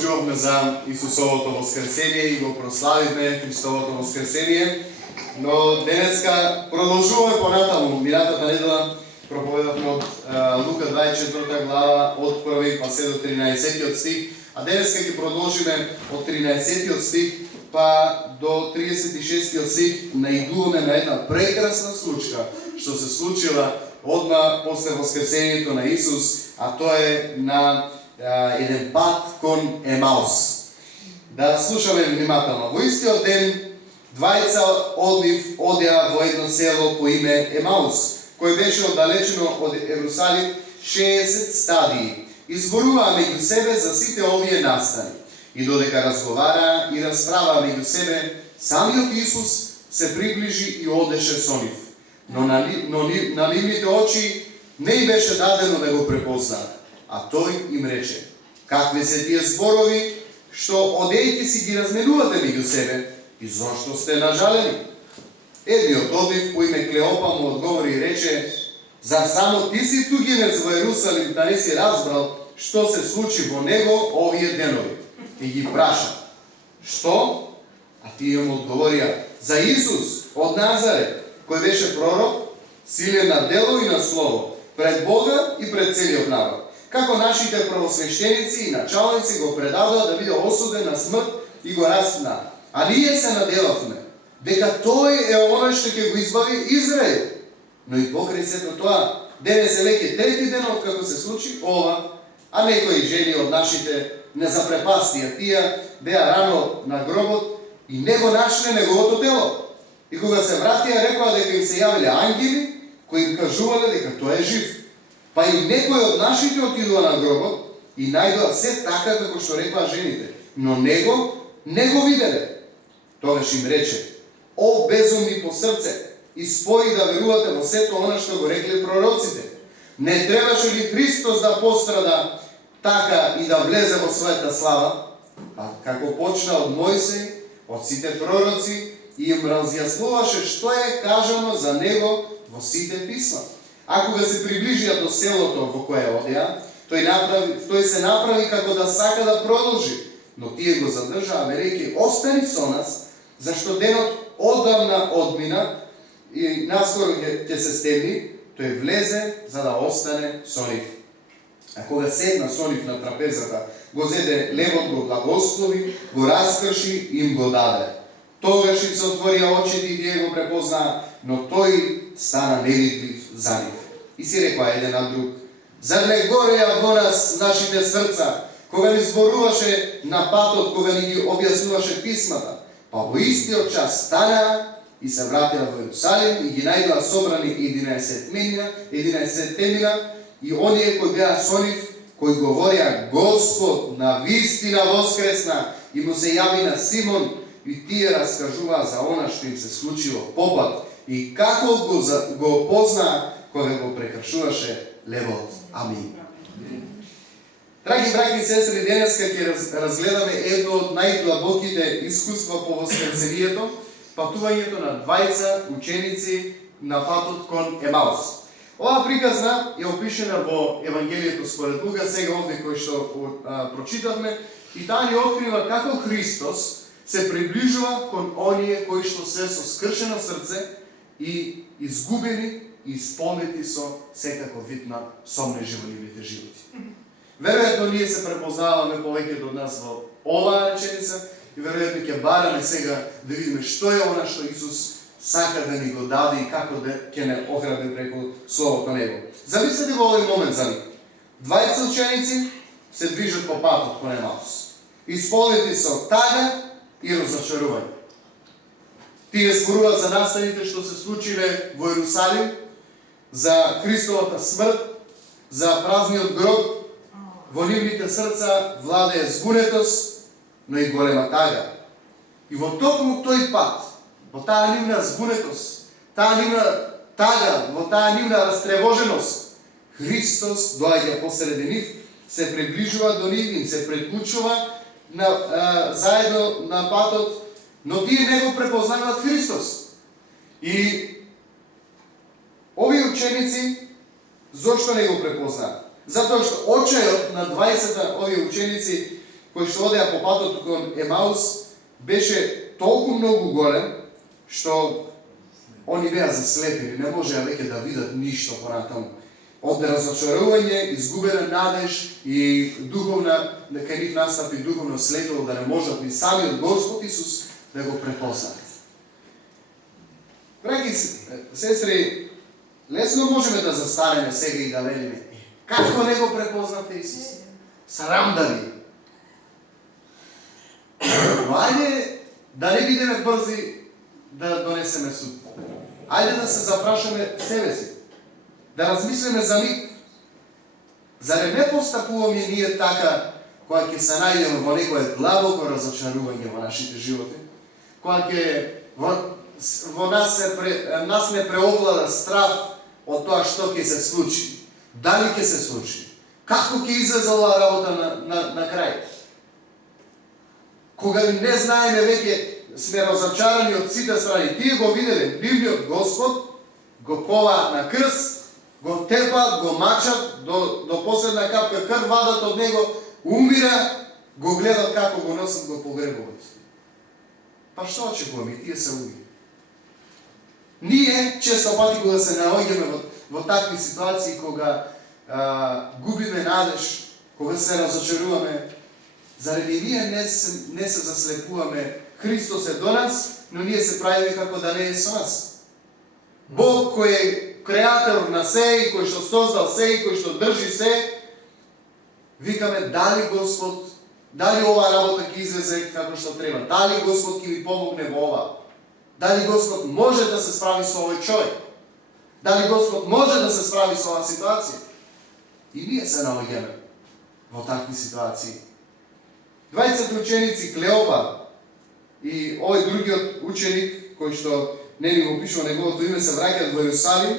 чувавме за Исусовото воскресение и го прославивме Христовото воскресение, но денеска продолжуваме понатаму. Минатата недела проповедавме од Лука 24 глава од 1 па се до 13 стих, а денеска ќе продолжиме од 13 стих па до 36 стих. Наидуваме на една прекрасна случка што се случила одма после воскресението на Исус, а тоа е на еден пат кон Емаус. Да слушаме внимателно. Во истиот ден двајца од нив одеа во едно село по име Емаус, кој беше оддалечено од Ерусалим 60 стадии. Изборуваа меѓу себе за сите овие настани. И додека разговараа и расправаа меѓу себе, самиот Исус се приближи и одеше со нив. Но на нивните очи не им беше дадено да го препознаат. А тој им рече: какви се тие зборови што одејќи си ги разменувате меѓу себе и зошто сте нажалени? Едниот од нив по име Клеопа му одговори и рече: зар само ти си тугинец во Ерусалим да не си разбрал што се случи во него овие денови? И ги праша: што? А тие му одговорија: за Исус од Назарет, кој беше пророк, силен на дело и на слово, пред Бога и пред целиот народ. Како нашите првосвещеници и началници го предадоа да биде осуден на смрт и го распнаа. А ние се надевавме дека тој е оној што ќе го избави Израел. Но и покрај сето тоа, денес е веќе трети ден од како се случи ова, а некои жени од нашите не запрепастија. Тие беа рано на гробот и не го нашле неговото тело. И кога се вратија, рекоа дека им се јавиле ангели кои им кажувале дека тој е жив. Па и некои од нашите отидоа на гробот и најдоа се така како што рекоа жените, но него не го виделе. Тогаш им рече: о безумни по срце, и спори да верувате во сето она што го рекле пророците. Не требаше ли Христос да пострада така и да влезе во својата слава? А како почна од Мојсей, од сите пророци, и им разјаснуваше што е кажано за него во сите писма. А кога се приближија до селото во кое одеа, тој се направи како да сака да продолжи, но тие го задржаа, велејќи: остани со нас, зашто денот одамна одмина и наскоро ќе се стемни. Тој влезе за да остане со нив. А кога седна со нив на трапезата, го зеде левот, го благослови, го раскрши и им го даде. Тогаш им се отворија очите и тие го препознаа, но тој стана невидлив за нив. И си рекоа еден на друг: зар не гореа во нас нашите срца, кога ни зборуваше на патот, кога ни ги објаснуваше писмата? Па во истиот час станаа и се вратија во Ерусалим и ги најдоа собрани 11 темина и оние кои беа со нив, кои говореа: Господ на вистина воскресна, и му се јави на Симон, и тие раскажуваа за она што им се случило попат и како го познаа кога го прекршуваше левот. Амин. Драги браќи и сестри, денеска ќе разгледаме едно од најдлабоките искуства по воскресението, патувањето на двајца ученици на патот кон Емаус. Оваа приказна е опишена во Евангелието според Лука, сега овде кој што прочитавме, и таа ни открива како Христос се приближува кон оние кои што се со скршено срце и изгубени и исполнети со секако вид на сомнежи во нивните животи. Веројатно ние се препознаваме повеќето од нас во оваа реченица и веројатно ќе бараме сега да видиме што е она што Исус сака да ни го даде и како да ќе не охрабри преку словото него. Замислете во овој момент за нив. Двајца ученици се движат по патот кон Емаус, исполнети со тага и разочарување. Тие зборуваат за настаните што се случиле во Ерусалим, за Христовата смрт, за празниот гроб. Во нивните срца владее збунетост, но и голема тага. И во токму тој пат, во таа нивна збунетост, таа нивна тага, во таа нивна растревоженост, Христос доаѓа посреде нив, се приближува до нив, им се приклучува заедно на патот, но тие не го препознаваат Христос. И овие ученици зошто не го препознаат? Затоа што очајот на 20 овие ученици кои што одеа по патот кон Емаус беше толку многу голем што они беа заслепени, не можеа веќе да видат ништо понатаму. Од разочарување, изгубена надеж и духовна, кај нив настапи духовно слепило да не можат ни самиот Господ Исус да го препознаат. Браќи сестри, лесно можеме да застанеме сега и да велиме: како не го препознавте Исус? Срам да ви. Но ајде да не бидеме брзи да донесеме суд. Ајде да се запрашаме себе си. Да размислиме за миг. Заре не постапуваме ние така кога ќе се најдеме во некое длабоко разочарување во нашите животи, кога ќе во нас не преовлада страв од тоа што ќе се случи, дали ќе се случи, како ќе излезе оваа работа на крај. Кога не знаеме веќе, сме разочарани од сите страни. Тие го виделе, нивниот Господ го кова на крст, го тепат, го мачат до последна капка крв, вадат од него, умира, го гледат како го носат, го погребуваат. Па што очекуваме? Тие се луѓе. Ние често пати кога се наоѓаме во такви ситуации, кога губиме надеж, кога се разочаруваме, заради ние не се заслепуваме. Христос е до нас, но ние се правиме како да не е со нас. Бог кој е креатор на се и кој што создал се и кој што држи се, викаме дали Господ, дали оваа работа ќе излезе како што треба, дали Господ ќе ми помогне во ова, дали Господ може да се справи со овој човек, дали Господ може да се справи со оваа ситуација. И ние се наоѓаме во такви ситуации. Двајцата ученици Клеопа и овој другиот ученик кој што не ни го пишува неговото име, се враќаат во Ерусалим,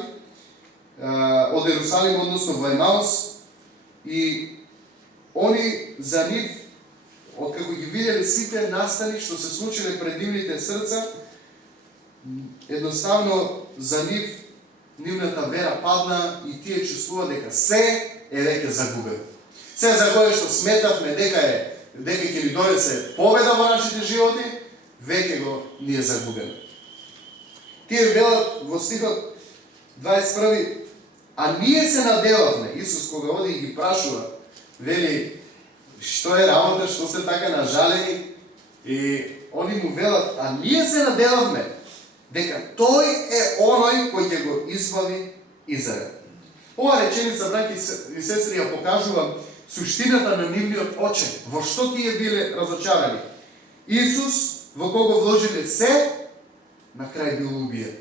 од Ерусалим, односно во Емаус, и они за нив, откако ги виделе сите настани што се случиле пред нивните срца, едноставно за нив нивната вера падна и тие чувствува дека се е веќе загубено. Се за кое што сметавме дека ќе ни донесе победа во нашите животи, веќе го ни е загубено. Тие велат во стихот 21, а ние се надевавме, Исус кога оди и ги прашува, вели, што е работа, што се така нажалени, и они му велат, а ние се надевавме, дека тој е оној кој ќе го избави Израел. Ова реченица, браќи и сестри, ја покажува суштината на нивниот очен, во што тие биле разочарани. Исус, во кого вложиле се, на крај бил убиен.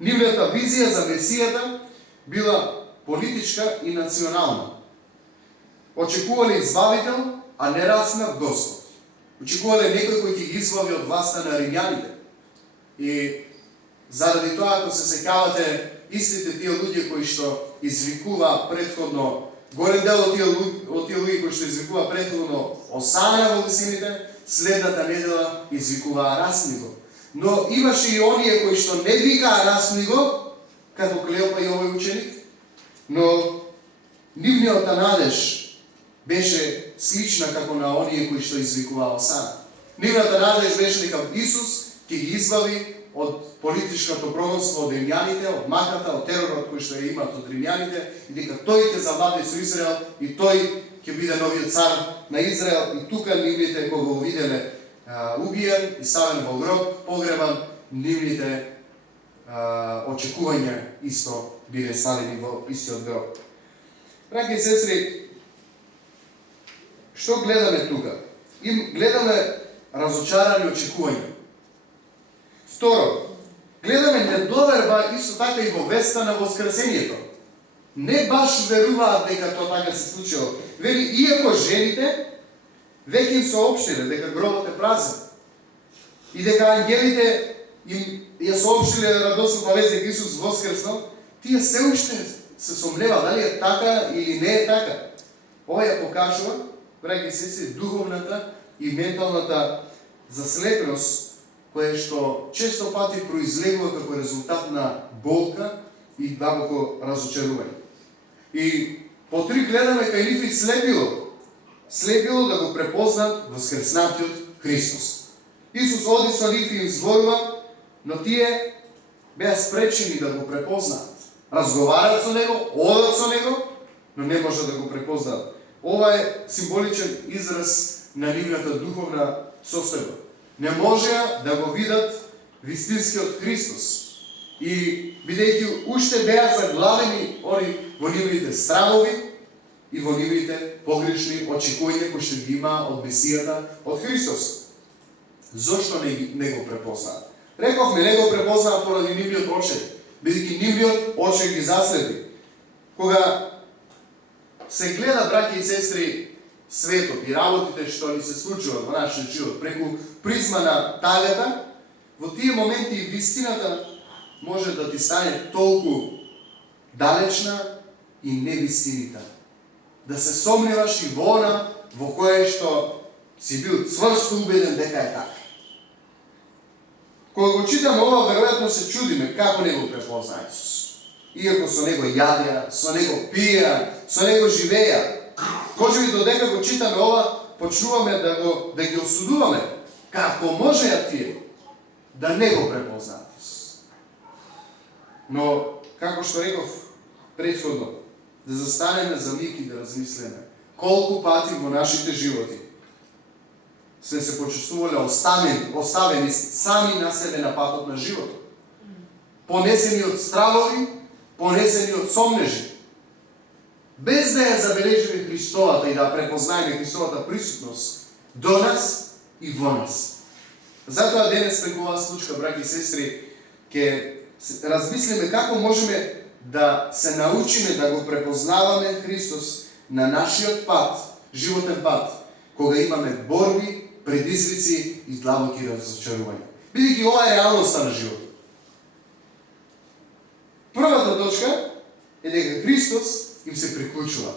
Нивната визија за Месијата била политичка и национална. Очекувале избавител, а не распнат Господ. Очекувале некој кој ќе ги избави од власта на римјаните. И заради тоа, ако се сеќавате, истите тие луѓе кои што извикува предходно, голем дел од тие луѓе кои што извикува предходно Осана во висините, следната недела извикуваа распни го. Но имаше и оние кои што не викаа распни го, како Клеопа и овој ученик, но нивниот надеж беше слична како на оние кои што извикуваа Осана. Нивната надеж беше дека Исус ќе ги избави од политичкото прогонство од римјаните, од маката, од теророт кој што ја имат од римјаните, и дека тој ќе завладе со Израел и тој ќе биде новиот цар на Израел. И тука нивните кога го виделе убиен и ставен во гроб, погребан, нивните очекувања исто биле ставени во истиот гроб. Браќи и сестри, што гледаме тука? Гледаме разочарани очекувања. Второ, гледаме недоверба исто така и во веста на воскресението. Не баш веруваат дека тоа така се случило. Вели, иако жените веќе им соопштиле дека гробот е празен и дека ангелите им ја соопштиле радосната вест дека Исус воскреснал, тие се уште се сомневаат дали е така или не е така. Ова ја покажува, браќи и сестри, духовната и менталната заслепеност која што често пати произлегува како резултат на болка и длабоко разочарување. И по три гледаме кај нив и слепило, слепило да го препознат воскреснатиот Христос. Исус оди со нив и им зборува, но тие беа спречени да го препознаат. Разговараат со него, одат со него, но не може да го препознаат. Ова е символичен израз на нивната духовна состојба. Не можеа да го видат вистинскиот Христос. И бидејќи уште беа заглавени они во нивните стравови и во нивните погрешни очекувања кои што ги има од Месијата, од Христос. Зошто не го препознаат? Рековме, не го препознаат поради нивниот очек, бидејќи нивниот очек ги заследи. Кога се гледа, браќи и сестри, светот и работите што ни се случуваат во нашиот живот преку призма на тагата, во тие моменти вистината може да ти стане толку далечна и невистинита. Да се сомневаш и во она во кое што си бил цврсто убеден дека е така. Кога го читаме ова, веројатно се чудиме како не го препозна Исус. Иако со него јадеа, со него пиеа, со него живеа. Можеби додека го читаме ова, почнуваме да ги осудуваме. Како можеа тие да не го препознаат Исус? Но, како што реков претходно, да застанеме за миг и да размислиме колку пати во нашите животи сме се почувствувале оставени сами на себе на патот на животот. Понесени од стравови, понесени од сомнежи. Без да ја забележиме Христовата и да препознаеме Христовата присутност до нас и во нас. Затоа денес преку оваа случка, браќи и сестри, ќе размислиме како можеме да се научиме да го препознаваме Христос на нашиот пат, животен пат, кога имаме борби, предизвици и длабоки разочарувања. Бидејќи ова е реалноста на животот. Првата точка е дека Христос им се приклучува.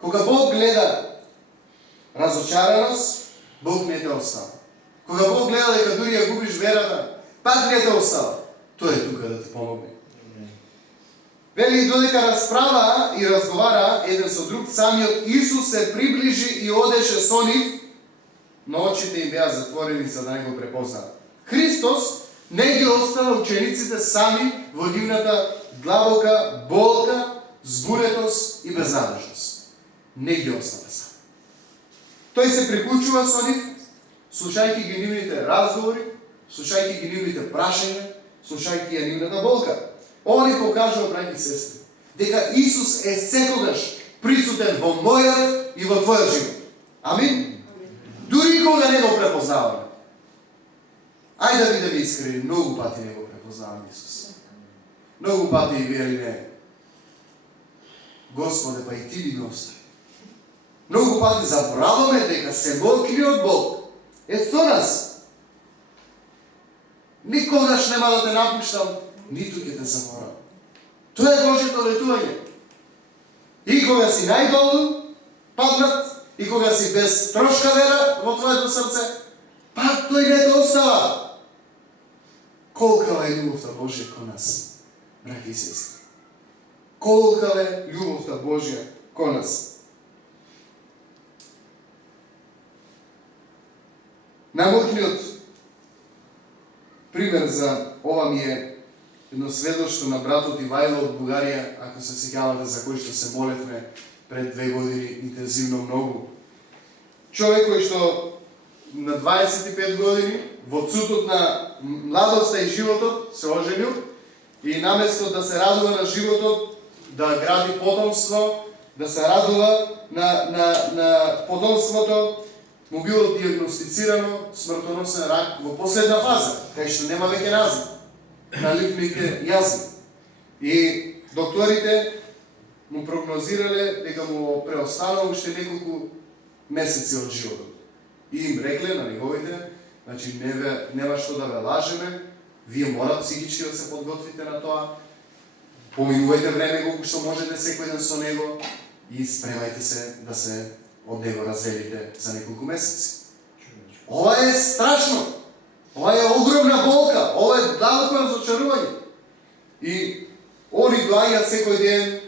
Кога Бог гледа разочараност, Бог не те остава. Кога Бог гледа дека дури ја губиш верата, пак не те остава. Тој е тука да ти помогне. Вели, додека расправаа и разговараа еден со друг, самиот Исус се приближи и одеше со нив, но очите им беа затворени за да не го препознаат. Христос не ги остава учениците сами во нивната длабока болка, збунетост и безнадежност. Не ги остава сами. Тој се приклучува со нив, слушајќи ги нивните разговори, слушајќи ги нивните прашања, слушајќи ја нивната болка. Ова ни покажува, браќи и сестри, дека Исус е секогаш присутен во мојот и во твојот живот. Амин? Дури кога не го препознаваме. Ајде да бидеме искрени, многу пати не го препознаваме Исус. Многу пати и велиме: Господе, па и ти ли ми остави? Многу пати забораваме дека всемогутниот Бог е со нас. Никогаш нема да те напуштам, ниту ќе те заборавам. Тоа е Божјото летување. И кога си најдолу паднат, и кога си без трошка вера во твоето срце, пак тој не те остава. Колкава е љубовта Божја кон нас, браќи и сестри. Колкава е љубовта Божја кон нас. Најмокниот пример за ова ми е едно сведоштво на братот Ивајло од Бугарија, ако се сеќавате, за кој што се молевме пред 2 години интензивно многу. Човек кој што на 25 години во цутот на младоста и животот се оженил и наместо да се радува на животот, да гради потомство, да се радува на потомството, му било диагностицирано смртоносен рак во последна фаза, кај што нема веќе назив на ливните јазни. И докторите му прогнозирале дека му преостанало уште неколку месеци од животот. И им рекле на неговите, значи нема што да ве лажеме, вие мора психички да се подготвите на тоа, поминувајте време колку што можете секој ден со него и спремајте се да се од него разделите за неколку месеци. Ова е страшно. Ова е огромна болка. Ова е длабоко разочарување. И они доаѓаат секој ден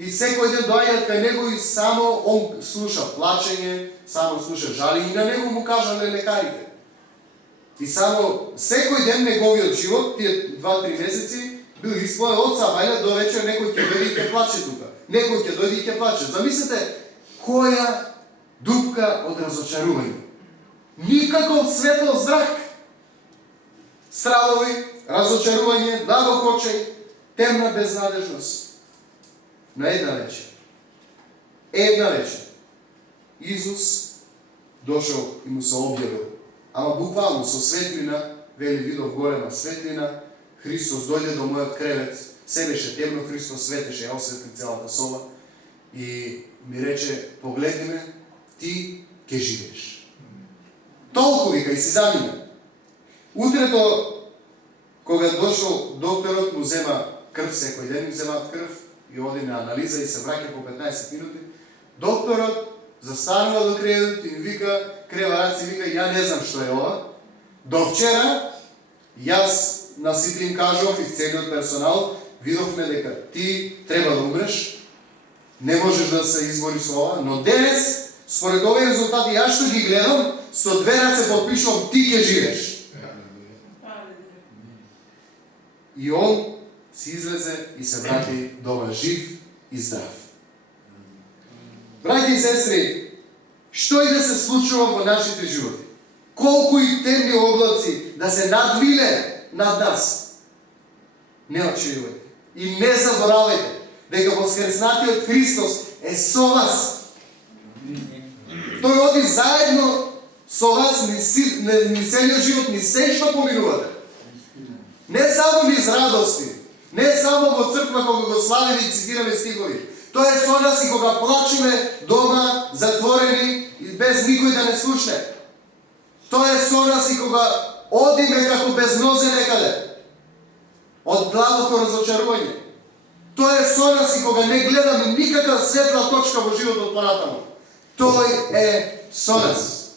и секој ден доаѓаат кај него и само он слуша плачење, само слуша жали и на него му кажале лекарите. И само секој ден неговиот живот, тие 2-3 месеци, бил исполнен од сабајле до вечер, некој ќе дојде и ќе плаче тука. Некој ќе дојде и ќе плаче. Замислете која дупка од разочарување. Никаков светол зрак. Стравови, разочарување, длабок очај, темна безнадежност. Но една вечер, Исус дошол и му се објавил. Ама буквално со светлина, вели видов голема светлина, Христос дојде до мојот кревет, се беше темно, Христос светеше, ја осветли целата соба и ми рече, погледни ме, ти ќе живееш. Толку вика и си замина. Утрето, кога дошол докторот, му зема крв, секој ден му земаат крв и оди на анализа и се враќа по 15 минути. Докторот застанува до кревет и вика, крева раци, вика, ја не знам што е ова. До вчера, јас на сите им кажав и целиот персонал, видовме дека ти треба да умреш, не можеш да се избориш со ова, но денес, според овие резултати, јас што ги гледам, со 2 раце подпишувам, ти ќе живееш. И он си излезе и се врати дома жив и здрав. Браќи и сестри, што и да се случува во нашите животи, колку и темни облаци да се надвиле над нас, не очарувајте и не заборавајте дека воскреснатиот Христос е со вас. Тој оди заедно со вас ни целиот живот, ни се што поминувате. Не само низ радости, не само во црква кога го славиме и цитираме стихови. Тој е со нас и кога плачеме дома, затворени и без никој да не слушне. Тој е со нас и кога одиме како без нозе некаде, од длабоко разочарување. Тој е со нас и кога не гледаме никаква светла точка во животот понатаму. Тој е со нас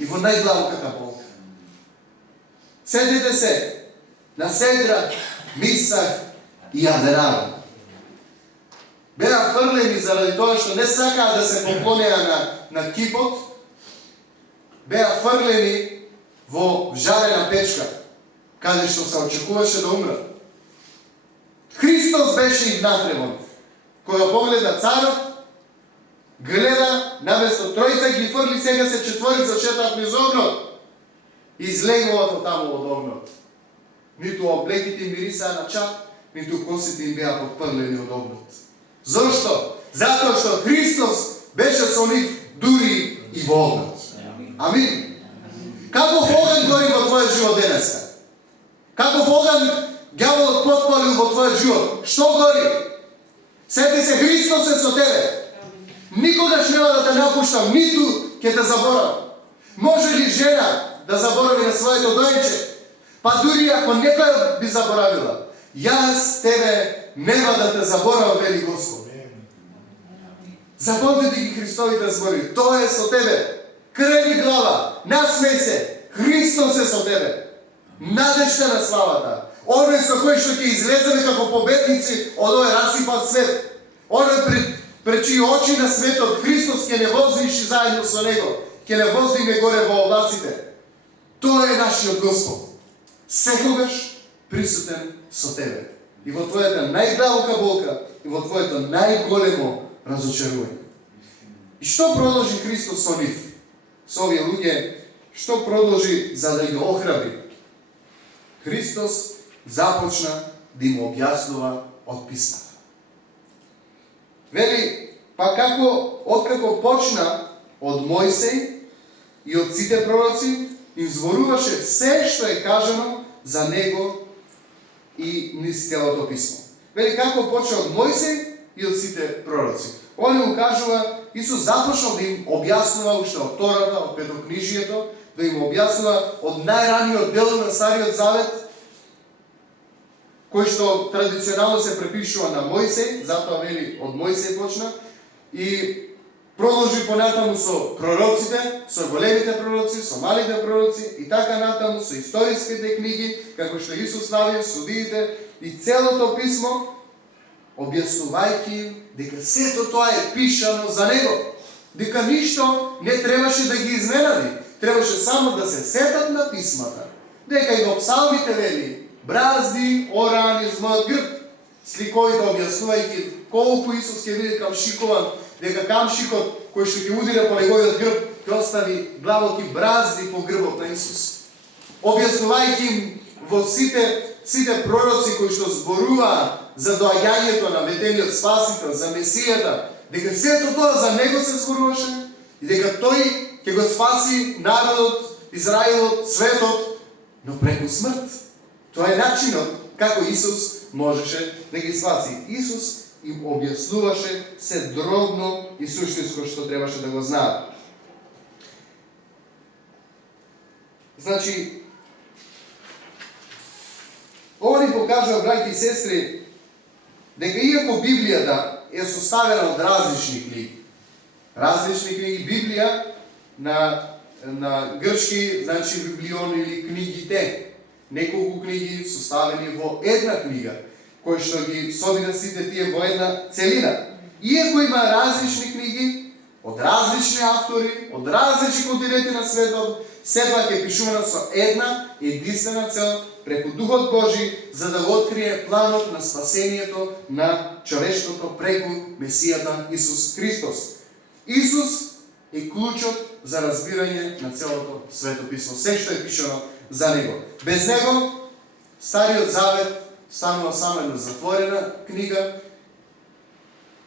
и во најдлабоката болка. Сетете се на Седрак, Мисак и Авденаго. Беа фрлени заради тоа што не сакаа да се поклонеа на кипот, беа фрлени во жарена печка, каде што се очекуваше да умрат. Христос беше и внатре во нив. Кога погледа царот, гледа, наместо тројца ги фрли, сега се четворица шетаат низ огнот. Излегуваат таму од огнот. Ниту облеките им мирисаа на чад, ниту косите им беа подпрлени од огнот. Зошто? Затоа што Христос беше со нив дури и во огнот. Амин. Каков оган гори во твојот живот денеска? Каков оган ѓаволот потпалил во твојот живот? Што гори? Сети се, Христос е со тебе. Никогаш нема да те напуштам, ниту ќе те заборавам. Може ли жена да заборави на своето дојче? Па дури ако некоја би заборавила, јас тебе нема да те заборавам, вели Господ. Запомнете ги Христовите збори. Тоа е со тебе. Крени глава, насмеј се. Христос е со тебе. Надежта на славата. Оној со кој што ќе излеземе како победници од овој расипан свет. Оној пред чии очи на светот Христос ќе не возвиши заедно со него. Ќе не воздигне горе во облаците. Тоа е нашиот Господ. Секогаш присутен со тебе. И во твојата најдлабока болка, и во твоето најголемо разочарување. И што продолжи Христос со нив? Со овие луѓе, што продолжи за да ги охрабри? Христос започна да им објаснува од писмата. Вели, па откако почна од Мојсей и од сите пророци, им зборуваше се што е кажано за него и низ целото писмо. Вели, како почна од Мојсей и од сите пророци. Они му кажува, Исус започнал да им објаснува уште од Тората, од Петокнижието, да им објаснува од најраниот дел на Стариот Завет, кој што традиционално се препишува на Мојсей, затоа вели од Мојсей почна, и продолжи понатаму со пророците, со големите пророци, со малите пророци и така натаму со историските книги, како што Исус Навин, судиите и целото писмо, објаснувајќи дека сето тоа е пишано за него. Дека ништо не требаше да ги изненади. Требаше само да се сетат на писмата. Дека и во псалмите вели бразди, орани, змаат грб. Сликовите објаснувајќи колку Исус ќе биде камшикуван, дека камшикот кој што ќе удира по неговиот грб ќе остави длабоки бразди по грбот на Исус. Објаснувајќи во сите пророци кои што зборуваа за доаѓањето на ветениот Спасител, за Месијата, дека сето тоа за него се зборуваше и дека тој ќе го спаси народот, Израилот, светот, но преку смрт. Тоа е начинот како Исус можеше да ги спаси. Исус им објаснуваше се дробно и суштинско што требаше да го знаат. Значи, ова ни покажува, браќи и сестри, дека иако Библијата е составена од различни книги, Библија на грчки значи библион или книгите, неколку книги составени во една книга, кои што ги собира сите тие во една целина. Иако има различни книги, од различни автори, од различни континенти на светот, сепак е пишувана со една единствена цел, преку Духот Божи, за да го открие планот на спасението на човештвото преку Месијата Исус Христос. Исус е клучот за разбирање на целото Свето Писмо. Се што е пишано за него. Без него Стариот Завет станува само една затворена книга,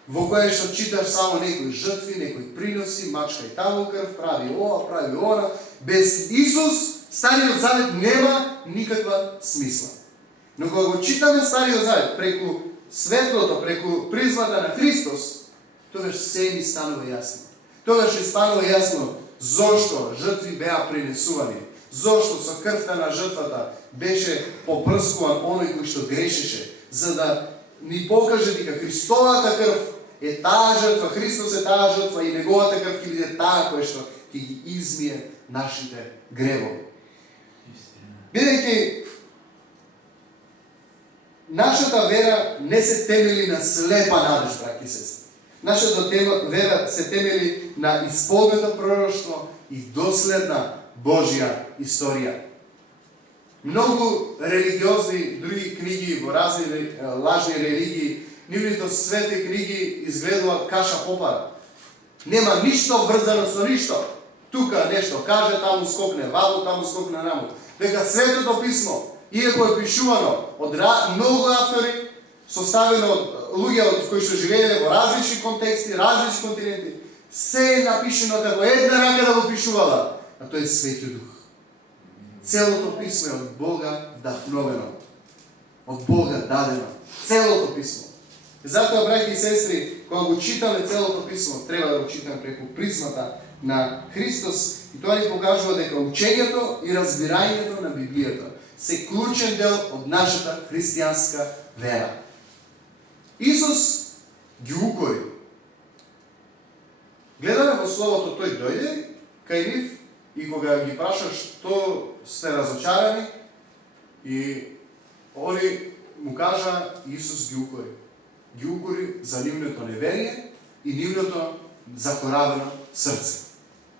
во која што читаш само некои жртви, некои приноси, мачкај таму крв, прави ова, прави она. Без Исус Стариот Завет нема никаква смисла. Но кога го читаме Стариот Завет преку светлото, преку призмата на Христос, тогаш се ни станува јасно. Тогаш ни станува јасно зошто жртви беа принесувани, зошто со крвта на жртвата беше попрскуван оној кој што грешеше, за да ни покаже дека Христовата крв е таа жртва, Христос е таа жртва и неговата крв ќе биде таа која што ќе ги измие нашите гревови. Бидејќи нашата вера не се темели на слепа надеж, браќи и сестри. Нашата вера се темели на исполнето пророштво и доследна Божја историја. Многу религиозни други книги во разни лажни религии, нивните свети книги изгледуваат каша попара. Нема ништо врзано со ништо. Тука нешто каже, таму скокне вамо, таму скокне намо. Дека Светото Писмо, иако е пишувано од многу автори, составено од луѓе од кои што живееле во различни контексти, различни континенти, се е напишено како една рака да го пишувала, а тој е Светиот Дух. Целото Писмо е од Бога вдахновено, од Бога дадено. Целото Писмо. Затоа, браќи и сестри, кога го читаме целото Писмо, треба да го читаме преку призмата на Христос, и тоа ни покажува дека учењето и разбирањето на Библијата се клучен дел од нашата христијанска вера. Исус ги укори. Гледаме во Словото, тој дојде кај нив и кога ги праша што сте разочарани, и они му кажа, Исус ги укори. Ги укори за нивното неверие и нивното закоравено срце.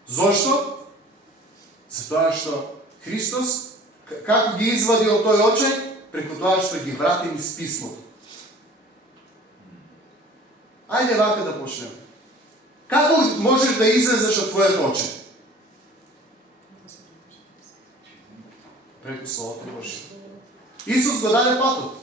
Зошто? Затоа што Христос, како ги извади од тој очај, преку тоа што ги врати низ Писмото. Ајде вака да почнеме. Како можеш да излезеш од твојот очај? Преку Словото Божие. Исус го даде патот.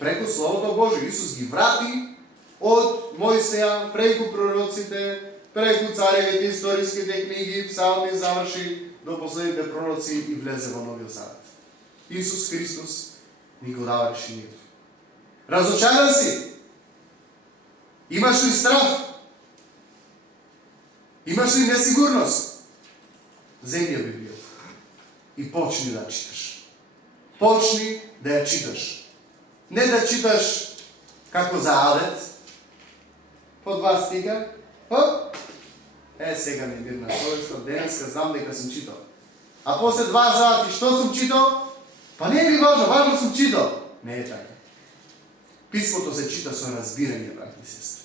Преку Словото Божие. Исус ги врати од Мојсеја, преку пророците, преку царевите, историските книги, псалми, заврши до последните пророци и влезе во Новиот Завет. Исус Христос ни го дава решението. Разочаран си? Имаш ли страх? Имаш ли несигурност? Земја Библијата и почни да читаш. Почни да ја читаш. Не да читаш како за адет, по 2 стиха, сега ми бирна совест, денеска знам дека сум читал. А после 2 сати, што сум читал? Па не е ли важно, важно сум читал. Не е така. Писмото се чита со разбирање, браќи и сестри.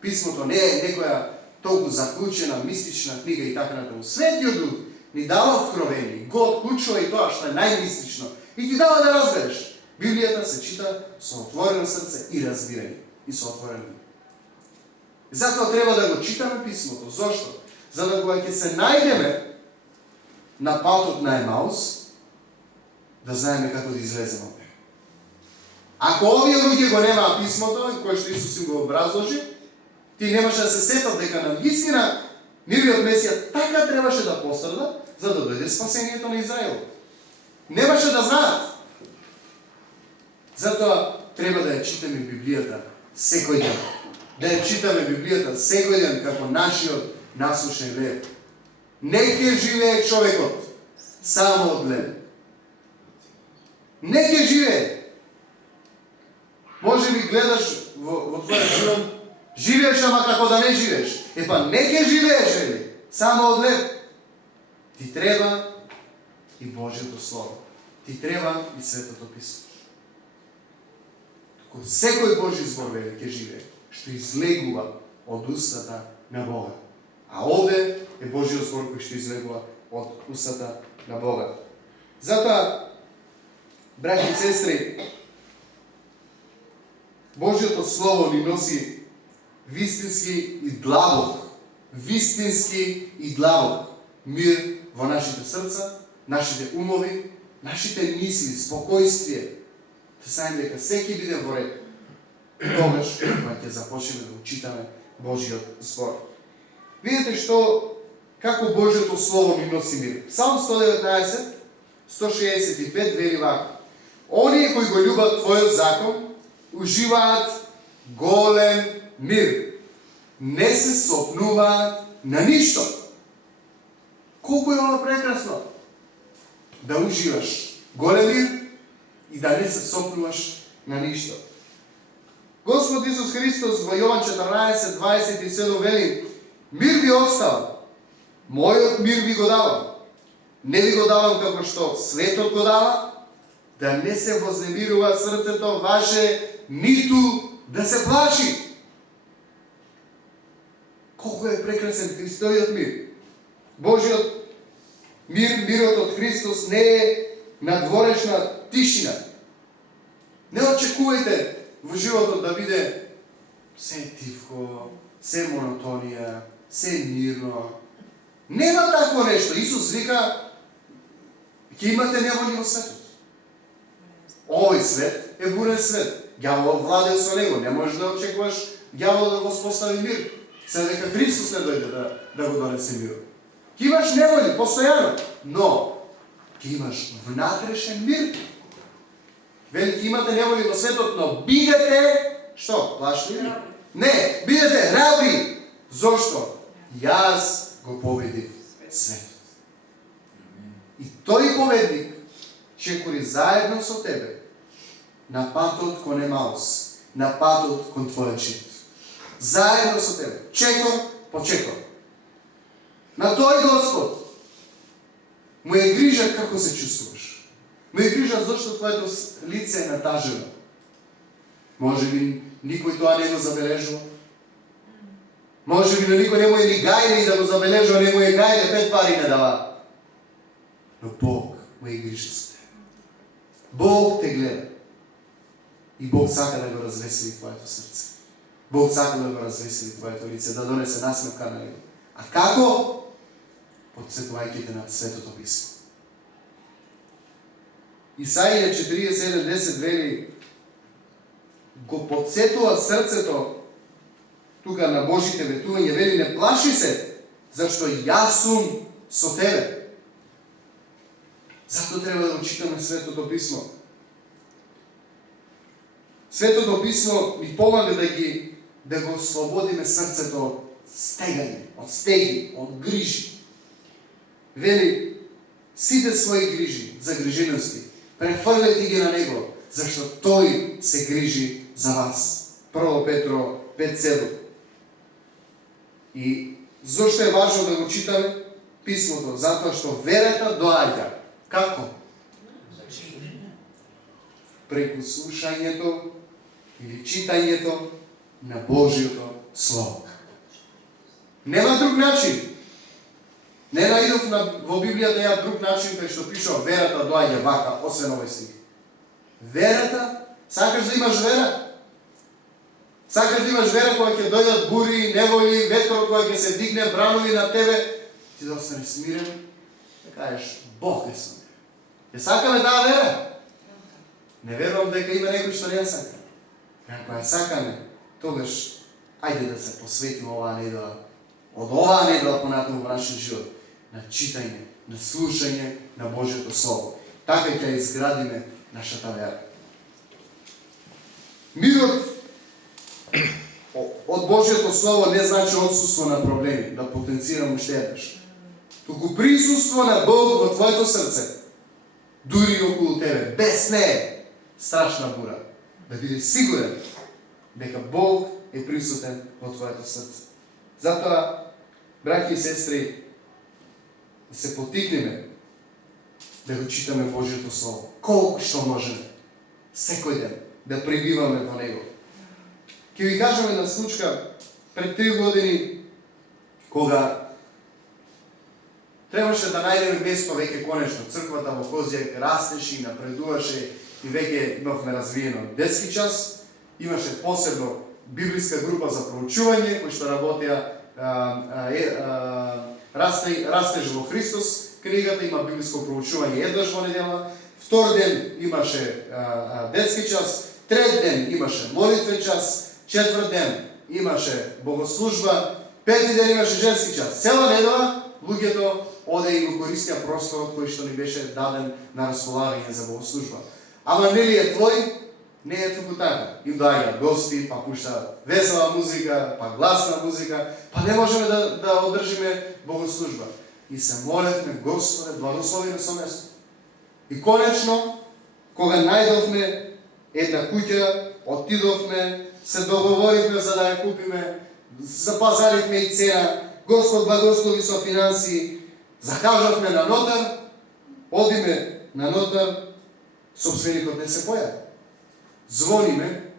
Писмото не е некоја толку заклучена, мистична книга и така натаму. Светиот Дух ни дава откровение, го отклучува и тоа што е најмистично и ти дава да разбереш. Библијата се чита со отворено срце и разбирање и со отворено ум. Затоа треба да го читаме писмото. Зошто? За да кога ќе се најдеме на патот на Емаус, да знаеме како да излеземе од него. Ако овие луѓе го немаа писмото, кој што Исус им го образложи, ти немаше да се сетат дека на вистина нивниот Месија така требаше да пострада, за да дојде спасението на Израел. Немаше да знаат. Затоа треба да ја читаме Библијата секој ден. Да ја читаме Библијата секој ден како нашиот насушен лев. Не ќе живее човекот само од лев. Не ќе живее. Може би гледаш во твојот живот, живееш, ама како да не живееш. Епа не ќе живееш, вели, само од лев. Ти треба и Божјото Слово. Ти треба и Светото Писмо. Туку секој Божји збор, вели, ќе живее, што излегува од устата на Бога. А овде е Божјиот збор кој што излегува од устата на Бога. Затоа, браќи и сестри, Божјото Слово ни носи вистински и длабок мир во нашите срца, нашите умови, нашите мисли, спокојствие. Да знаеме дека секи биде во ред. Тогаш кога ќе започнеме да читаме Божјиот збор. Видите како Божјото Слово ни носи мир. Псалм 119, 165 вели вака: оние кои го љубат Твојот закон уживаат голем мир. Не се сопнуваат на ништо. Колку е ова прекрасно! Да уживаш голем мир и да не се сопнуваш на ништо. Господ Исус Христос во Јован 14:27 вели: мир ви оставам, мојот мир ви го давам. Не ви го давам како што светот го дава, да не се вознемирува срцето ваше, ниту да се плаши. Колку е прекрасен Христојот мир. Божјот мир, мирот од Христос не е надворешна тишина. Не очекувајте во животот да биде се тивко, се монотонија, се мирно. Нема такво нешто. Исус вика: ќе имате неволја во светот. Овој свет е бурен свет. Ѓаволот владее со него. Не можеш да очекуваш ѓаволот да го спостави мир. Се дека Христос не дојде да го донесе мир. Ќе имаш неволја постојано, но ќе имаш внатрешен мир. Вели, ќе имате неволја во светот, но бидете што? Плашливи? Не, бидете храбри. Зошто? Јас го победив светот. И тој победник чекори заедно со тебе на патот кон Емаус, на патот кон твојот живот. Заедно со тебе, чекор по чекор. На тој Господ му е грижа како се чувствуваш. Му е грижа зашто твоето лице е натажено. Може би никој тоа не го забележува. Може би на никој не му е ни гајле и да го забележува, не му е гајле, 5 пари не дава. Но Бог му е грижа за тебе. Бог те гледа. И Бог сака да го развесели твоето срце. Бог сака да го развесели твоето лице, да донесе насмевка на него. А како? Подсетувајќите на Светото Писмо. Исаија 47:10 вели: го подсетува срцето тука на Божите ветување, вели: не плаши се, зашто јас сум со тебе. Зато треба да читаме Светото Писмо. Светото Писмо ни помага да го ослободиме срцето од стегање, од стеги, од грижи. Вели: сите своји грижи, загрижености, префрлете ги на него, зашто тој се грижи за вас. 1 Петро 5:7. И зошто е важно да го читаме Писмото? Затоа што верата доаѓа. Како? Преку слушањето или читањето на Божјото Слово. Нема друг начин. Не најдов во Библијата ја друг начин кај што пишува верата доаѓа вака, освен овој стих. Верата, сакаш да имаш вера? Сакаш да имаш вера кога ќе дојдат бури, неволи, ветрот кога ќе се дигне бранови на тебе, ти да останеш смирен, да кажеш Бог е со мене. Ја сакаме таа вера? Не верувам дека има некој што не ја сака. Ако ја сакаме, тогаш ајде да се посветиме оваа недела, од оваа недела понатаму во нашиот живот, на читање, на слушање на Божјото Слово. Така ќе изградиме нашата вера. Мирот од Божјото Слово не значи отсуство на проблеми, да потенцирам уште еднаш. Туку присуство на Бог во твоето срце, дури околу тебе, без неј, страшна бура. Да бидеш сигурен дека Бог е присутен во твоето срце. Затоа, браќи и сестри, да се потикнеме да го читаме Божјото Слово. Колку што можеме, секој ден, да пребиваме во него. Ќе ви кажам една случка пред 3 години, кога требаше да најдеме место веќе конечно. Црквата во Козјак растеше и напредуваше и веќе имавме развиено детски час. Имаше посебно библиска група за проучување, кои што работеа Растеж во Христос. Книгата има библиско проучување еднаш во недела. Втор ден имаше детски час. Трет ден имаше молитвен час. Четврт ден имаше богослужба. Пети ден имаше женски час. Цела недела луѓето оде и го користија просторот кој што ни беше даден на располагање за богослужба. Ама нели е твој? Не е туку така. Им доаѓаат гости, па пуштаат весела музика, па гласна музика, па не можеме да одржиме богослужба. И се молевме, Господе, благослови на со место. И конечно, кога најдовме една куќа, отидовме, се договоривме за да ја купиме, запазаривме и цена, Господ благослови со финансии, закажавме на нотар, одиме на нотар, собственикот не се појави. Звониме,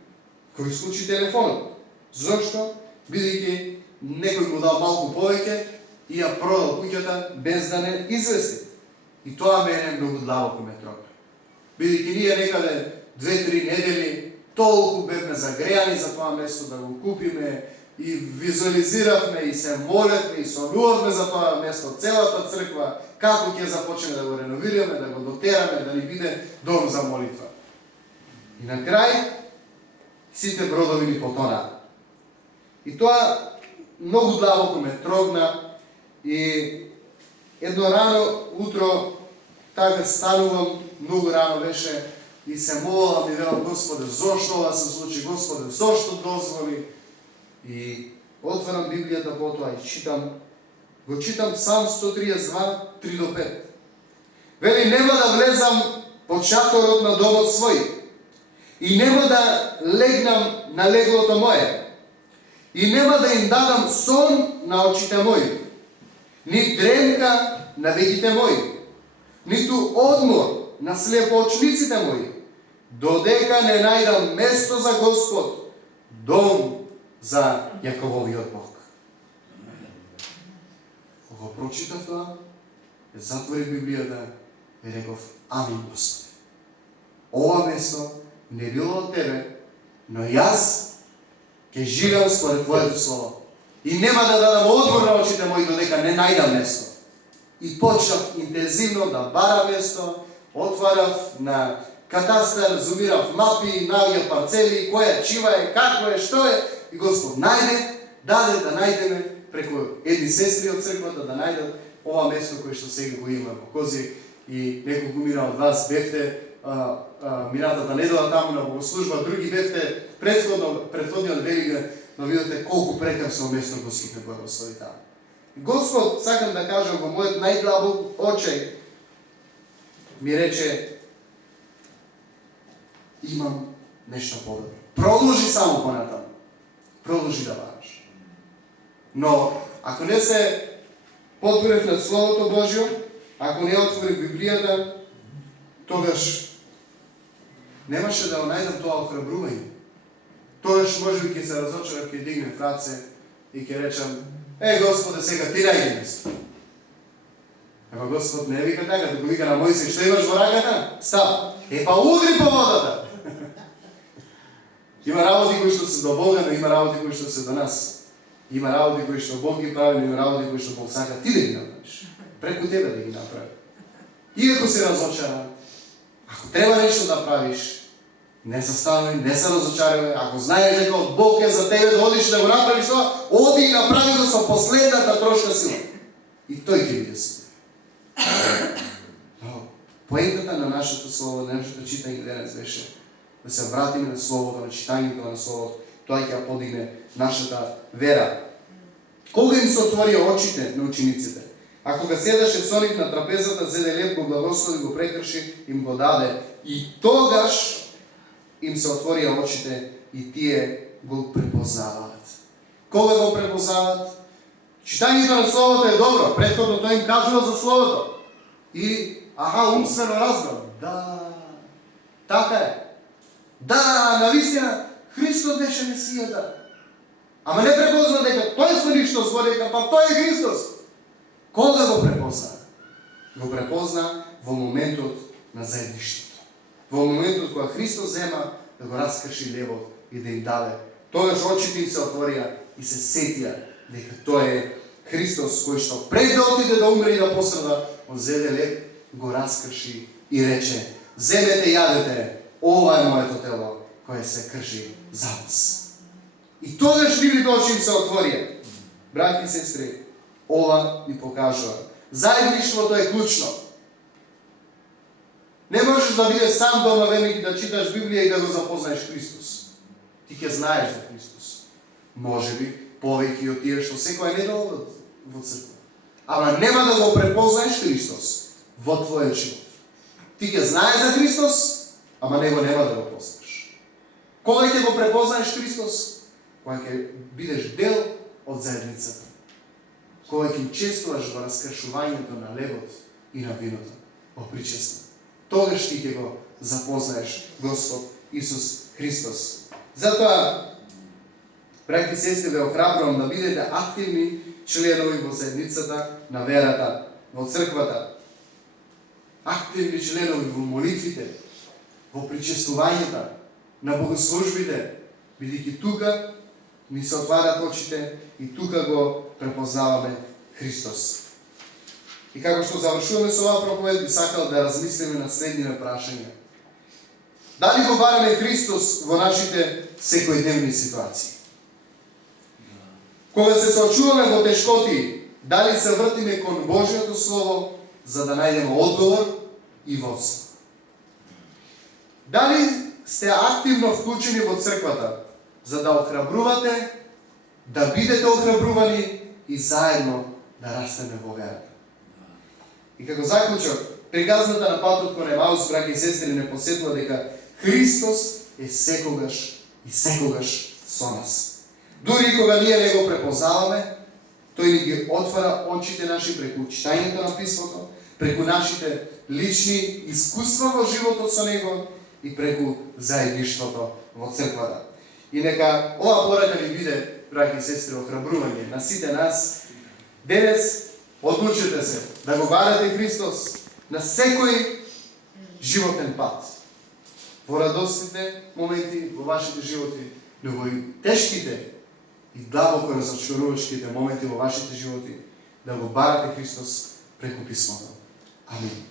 кој исклучи телефонот. Зошто? Бидејќи некој му дал малку повеќе и ја продал куќата без да не извести. И тоа мене многу длабоко ме тропна. Бидејќи ние некаде 2-3 недели толку бевме загреани за тоа место да го купиме и визуализиравме и се молевме и сонувавме за тоа место, целата црква, како ќе започнеме да го реновираме, да го дотераме, да ни биде дом за молитва. И на крај, сите бродови ни потонаа. И тоа многу длабоко ме трогна и едно рано утро така станувам, многу рано беше и се молам и велам Господе, зошто ова се случи, Господе, зошто дозволи? И отварам Библијата потоа и читам, го читам Псалм 132, 3-5. Вели, нема да влезам под шаторот на домот свој, и нема да легнам на леглото мое, и нема да им дадам сон на очите мои, ни дремка на вегите мои, ниту одмор на слепоочниците мои, додека не најдам место за Господ, дом за Јакововиот Бог. Кога прочитав тоа, затворив Библијата и реков, амин Господи. Ова место не било од Тебе, но јас ќе живеам според Твоето Слово. И нема да дадам одмор на очите мои додека не најдам место. И почнав интензивно да барам место, отварав на катастар, зумирав мапи, наоѓав парцели, која чива е, какво е, што е. И Господ даде да најдеме преку едни сестри од црквата да најдат ова место кое што сега го има во Козјак. И неколку мина од вас бевте минатата недела таму на богослужба, други бевте претходниот Велиген, но видите колку прекрасно место Господ ме благослови таму. Господ, сакам да кажам, во мојот најдлабок очај ми рече, имам нешто подобро. Продолжи само понатаму. Продолжи да бараш. Но, ако не се потворив над Словото Божјо, ако не отворив Библијата, тогаш немаше да најдам тоа охрабрување. Тоаш може би ќе се разочарам, ќе дигнем раце и ќе речам: Господе, сега ти најди место. Ама Господ не вика така, да го вика на Мојсей: што имаш во раката? Стап! Па удри по водата! Има работи кои што се до Бога, но има работи кои што се до нас. Има работи кои што Бог ги прави, но има работи кои што Бог сака ти да ги направиш. Преку тебе да ги направи. И ако се разочара, ако треба нешто да правиш, не се стануј, не се разочарувај. Ако знаеш дека од Бог е за тебе да одиш да го направиш тоа, оди и направи го со последната трошка сила. И тој ќе биде со тебе. Но поентата на нашето слово, на нашето читање денес беше да се вратиме на словото, на читањето на словото. Тоа ќе подигне нашата вера. Кога им се отворија очите на учениците? А кога седаше со нив на трапезата, зеде леб, го благослови, го прекрши, им го даде. И тогаш им се отворија очите и тие го препознаваат. Кога го препознаваат? Читањето на словото е добро. Претходно тој им кажува за словото. И умствено разбран. Да, така е. Да, навистина, Христос беше Месијата. Ама не препозна дека тој свали што збори, дека па тој е Христос. Кога го препозна? Го препозна во моментот на заедништвото. Во моментот кога Христос зема да го раскрши левот и да им даде. Тогаш очите им се отворија и се сетија дека тој е Христос кој што пред да отиде да умре и да пострада, он зеде леб, го раскрши и рече: земете, јадете, ова е моето тело кое се крши за вас. И тогаш нивните очи им се отворија. Браќи и сестри, ова ни покажува. Заедништвото е клучно. Не можеш да бидеш сам дома верник и да читаш Библија и да го запознаеш Христос. Ти ќе знаеш за Христос. Може би повеќе од тие што секоја недела одат во црква. Ама нема да го препознаеш Христос во твојот живот. Ти ќе знаеш за Христос, ама него нема да го познаш. Кога ќе го препознаеш Христос? Кога ќе бидеш дел од заедницата. Кога ќе учествуваш во раскршувањето на лебот и на виното во причеста. Тогаш ти ќе го запознаеш Господ Исус Христос. Затоа, браќи и сестри, ве охрабрувам да бидете активни членови во заедницата на верата, во црквата. Активни членови во молитвите, во причестувањата, на богослужбите, бидејќи тука ни се отварат очите и тука го препознаваме Христос. И како што завршуваме со оваа проповед, би сакал да размислиме над следните прашања. Дали го бараме Христос во нашите секојдневни ситуации? Кога се соочуваме во тешкоти, дали се вртиме кон Божјото Слово за да најдеме одговор и водство? Дали сте активно вклучени во црквата за да охрабрувате, да бидете охрабрувани и заедно да растеме во верата? И како заклучок, приказната на патот кон Емаус, браќи и сестри, не посетува дека Христос е секогаш и секогаш со нас. Дури кога ние не го препознаваме, тој ни ги отвара очите наши преку читањето на Писмото, преку нашите лични искуства во животот со Него и преку заедништвото во црквата. И нека ова порака ни биде, браќи и сестри, охрабрување на сите нас. Денес одлучете се да го барате Христос на секој животен пат. Во радостните моменти во вашите животи, но во и тешките и длабоко разочарувачките моменти во вашите животи, да го барате Христос преку Писмото. Амин.